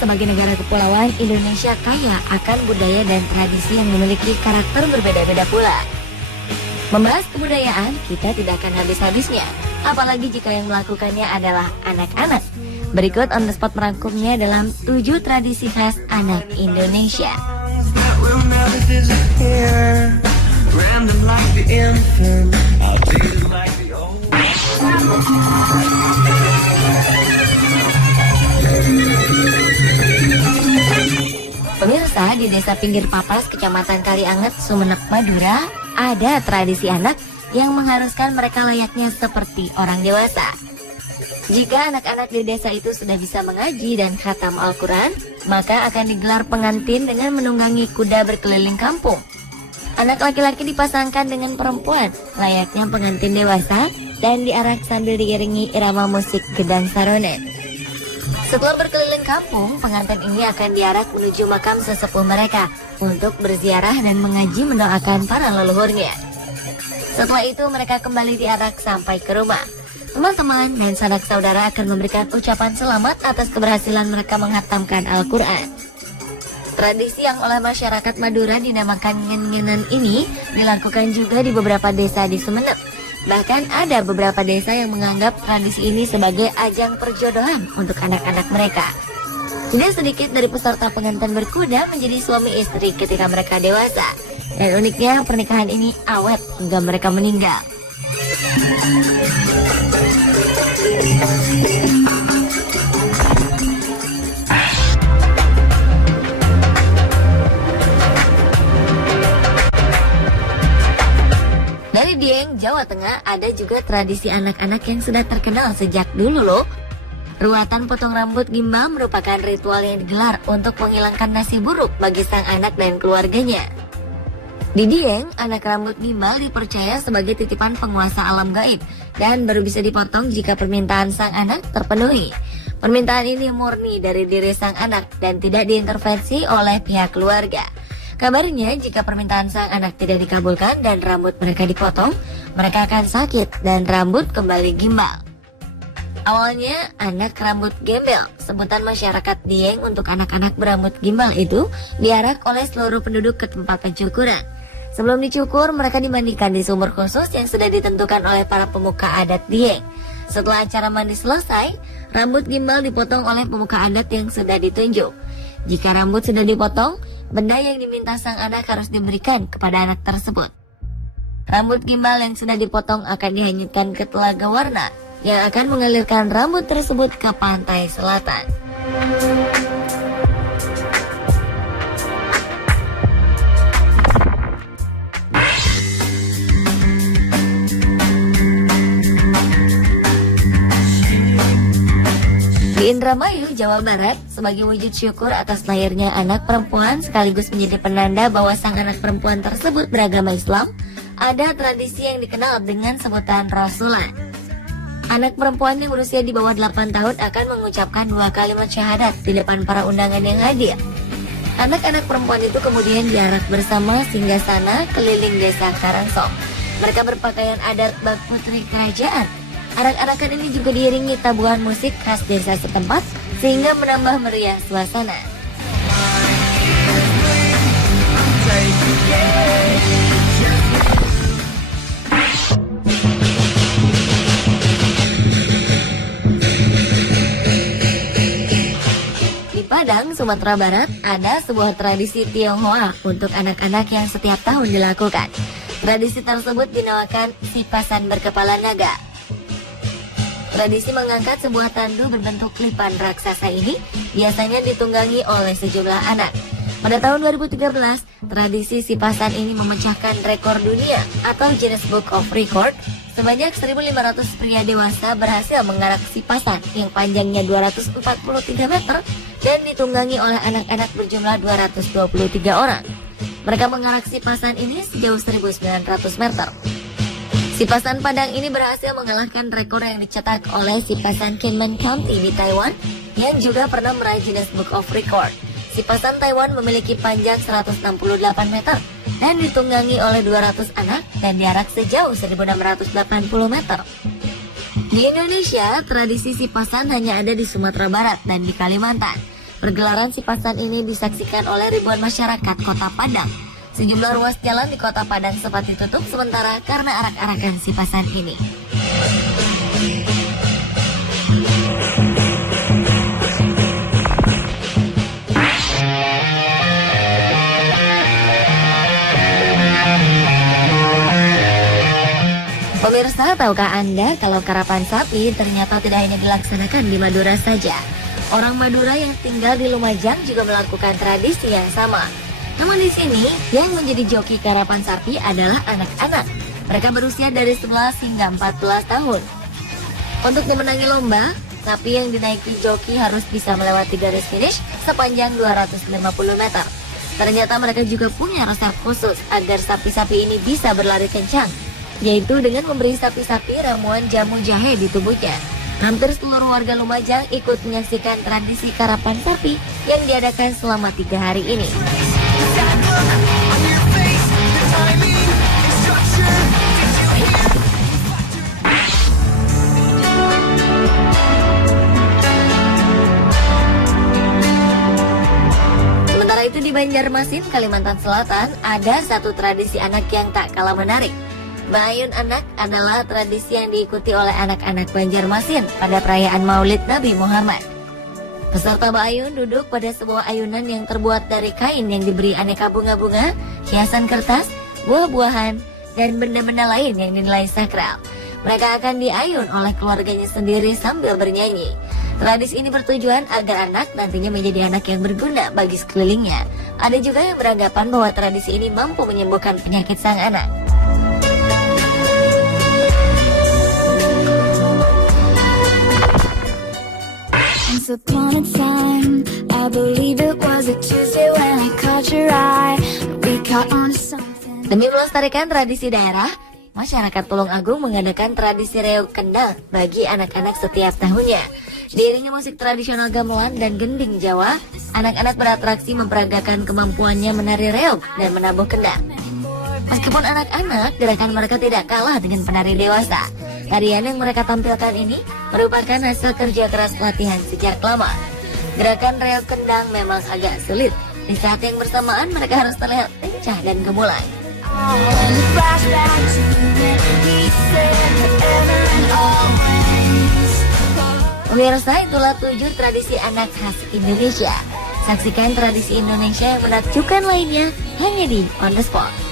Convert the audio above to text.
sebagai negara kepulauan, Indonesia kaya akan budaya dan tradisi yang memiliki karakter berbeda-beda pula. Membahas kebudayaan, kita tidak akan habis-habisnya, apalagi jika yang melakukannya adalah anak-anak. Berikut on the spot merangkumnya dalam 7 tradisi khas anak Indonesia. Pemirsa, di desa pinggir Papas, Kecamatan Kalianget, Sumeneb, Madura, ada tradisi anak yang mengharuskan mereka layaknya seperti orang dewasa. Jika anak-anak di desa itu sudah bisa mengaji dan khatam Al-Quran, maka akan digelar pengantin dengan menunggangi kuda berkeliling kampung. Anak laki-laki dipasangkan dengan perempuan, layaknya pengantin dewasa, dan diarak sambil diiringi irama musik gedang saronet. Setelah berkeliling kampung, pengantin ini akan diarak menuju makam sesepuh mereka untuk berziarah dan mengaji mendoakan para leluhurnya. Setelah itu mereka kembali diarak sampai ke rumah. Teman-teman dan sanak saudara akan memberikan ucapan selamat atas keberhasilan mereka menghatamkan Al-Quran. Tradisi yang oleh masyarakat Madura dinamakan ngen-ngenan ini dilakukan juga di beberapa desa di Sumeneb. Bahkan ada beberapa desa yang menganggap tradisi ini sebagai ajang perjodohan untuk anak-anak mereka. Tidak sedikit dari peserta pengantin berkuda menjadi suami istri ketika mereka dewasa. Dan uniknya pernikahan ini awet hingga mereka meninggal. Dari Dieng, Jawa Tengah, ada juga tradisi anak-anak yang sudah terkenal sejak dulu loh. Ruatan potong rambut gimbal merupakan ritual yang digelar untuk menghilangkan nasib buruk bagi sang anak dan keluarganya. Di Dieng, anak rambut gimbal dipercaya sebagai titipan penguasa alam gaib dan baru bisa dipotong jika permintaan sang anak terpenuhi. Permintaan ini murni dari diri sang anak dan tidak diintervensi oleh pihak keluarga. Kabarnya jika permintaan sang anak tidak dikabulkan dan rambut mereka dipotong, mereka akan sakit dan rambut kembali gimbal. Awalnya anak rambut gembel, sebutan masyarakat Dieng untuk anak-anak berambut gimbal itu diarak oleh seluruh penduduk ke tempat pencukuran. Sebelum dicukur, mereka dimandikan di sumur khusus yang sudah ditentukan oleh para pemuka adat Dieng. Setelah acara mandi selesai, rambut gimbal dipotong oleh pemuka adat yang sudah ditunjuk. Jika rambut sudah dipotong, benda yang diminta sang anak harus diberikan kepada anak tersebut. Rambut gimbal yang sudah dipotong akan dihanyutkan ke telaga warna yang akan mengalirkan rambut tersebut ke pantai selatan. Di Indramayu, Jawa Barat, sebagai wujud syukur atas lahirnya anak perempuan sekaligus menjadi penanda bahwa sang anak perempuan tersebut beragama Islam, ada tradisi yang dikenal dengan sebutan rasulan. Anak perempuan yang berusia di bawah 8 tahun akan mengucapkan 2 kalimat syahadat di depan para undangan yang hadir. Anak-anak perempuan itu kemudian diarak bersama singgasana keliling desa Karangsong. Mereka berpakaian adat bak putri kerajaan. Arak-arakan ini juga diiringi tabuhan musik khas desa setempat sehingga menambah meriah suasana. Di Padang, Sumatera Barat, ada sebuah tradisi Tionghoa untuk anak-anak yang setiap tahun dilakukan. Tradisi tersebut dinamakan sipasan berkepala naga. Tradisi mengangkat sebuah tandu berbentuk lipan raksasa ini biasanya ditunggangi oleh sejumlah anak. Pada tahun 2013, tradisi sipasan ini memecahkan rekor dunia atau Guinness Book of Record. Sebanyak 1.500 pria dewasa berhasil mengarak sipasan yang panjangnya 243 meter dan ditunggangi oleh anak-anak berjumlah 223 orang. Mereka mengarak sipasan ini sejauh 1.900 meter. Sipasan Padang ini berhasil mengalahkan rekor yang dicetak oleh sipasan Kinmen County di Taiwan yang juga pernah meraih Guinness Book of Record. Sipasan Taiwan memiliki panjang 168 meter dan ditunggangi oleh 200 anak dan diarak sejauh 1.680 meter. Di Indonesia, tradisi sipasan hanya ada di Sumatera Barat dan di Kalimantan. Pergelaran sipasan ini disaksikan oleh ribuan masyarakat Kota Padang. Sejumlah ruas jalan di Kota Padang sempat ditutup sementara karena arak-arakan sipasan ini. Pemirsa, tahukah Anda kalau karapan sapi ternyata tidak hanya dilaksanakan di Madura saja? Orang Madura yang tinggal di Lumajang juga melakukan tradisi yang sama. Namun di sini, yang menjadi joki karapan sapi adalah anak-anak. Mereka berusia dari 11 hingga 14 tahun. Untuk memenangi lomba, sapi yang dinaiki joki harus bisa melewati garis finish sepanjang 250 meter. Ternyata mereka juga punya resep khusus agar sapi-sapi ini bisa berlari kencang, yaitu dengan memberi sapi-sapi ramuan jamu jahe di tubuhnya. Hampir seluruh warga Lumajang ikut menyaksikan tradisi karapan sapi yang diadakan selama 3 hari ini. Sementara itu di Banjarmasin, Kalimantan Selatan, ada satu tradisi anak yang tak kalah menarik. Bayun anak adalah tradisi yang diikuti oleh anak-anak Banjarmasin pada perayaan Maulid Nabi Muhammad. Peserta bayun duduk pada sebuah ayunan yang terbuat dari kain yang diberi aneka bunga-bunga, hiasan kertas, buah-buahan, dan benda-benda lain yang dinilai sakral. Mereka akan diayun oleh keluarganya sendiri sambil bernyanyi. Tradisi ini bertujuan agar anak nantinya menjadi anak yang berguna bagi sekelilingnya. Ada juga yang beranggapan bahwa tradisi ini mampu menyembuhkan penyakit sang anak. Once upon a time, I believe it was a Tuesday when I caught your eye. We caught on something. Demi melestarikan tradisi daerah, masyarakat Tulung Agung mengadakan tradisi reog kendang bagi anak-anak setiap tahunnya. Diiringi musik tradisional gamelan dan gending Jawa, anak-anak beratraksi memperagakan kemampuannya menari reog dan menabuh kendang. Meskipun anak-anak, gerakan mereka tidak kalah dengan penari dewasa. Tarian yang mereka tampilkan ini merupakan hasil kerja keras latihan sejak lama. Gerakan reog kendang memang agak sulit. Di saat yang bersamaan mereka harus terlihat lincah dan gemulai. Pemirsa, itulah 7 tradisi anak khas Indonesia. Saksikan tradisi Indonesia yang menakjubkan lainnya hanya di On The Spot.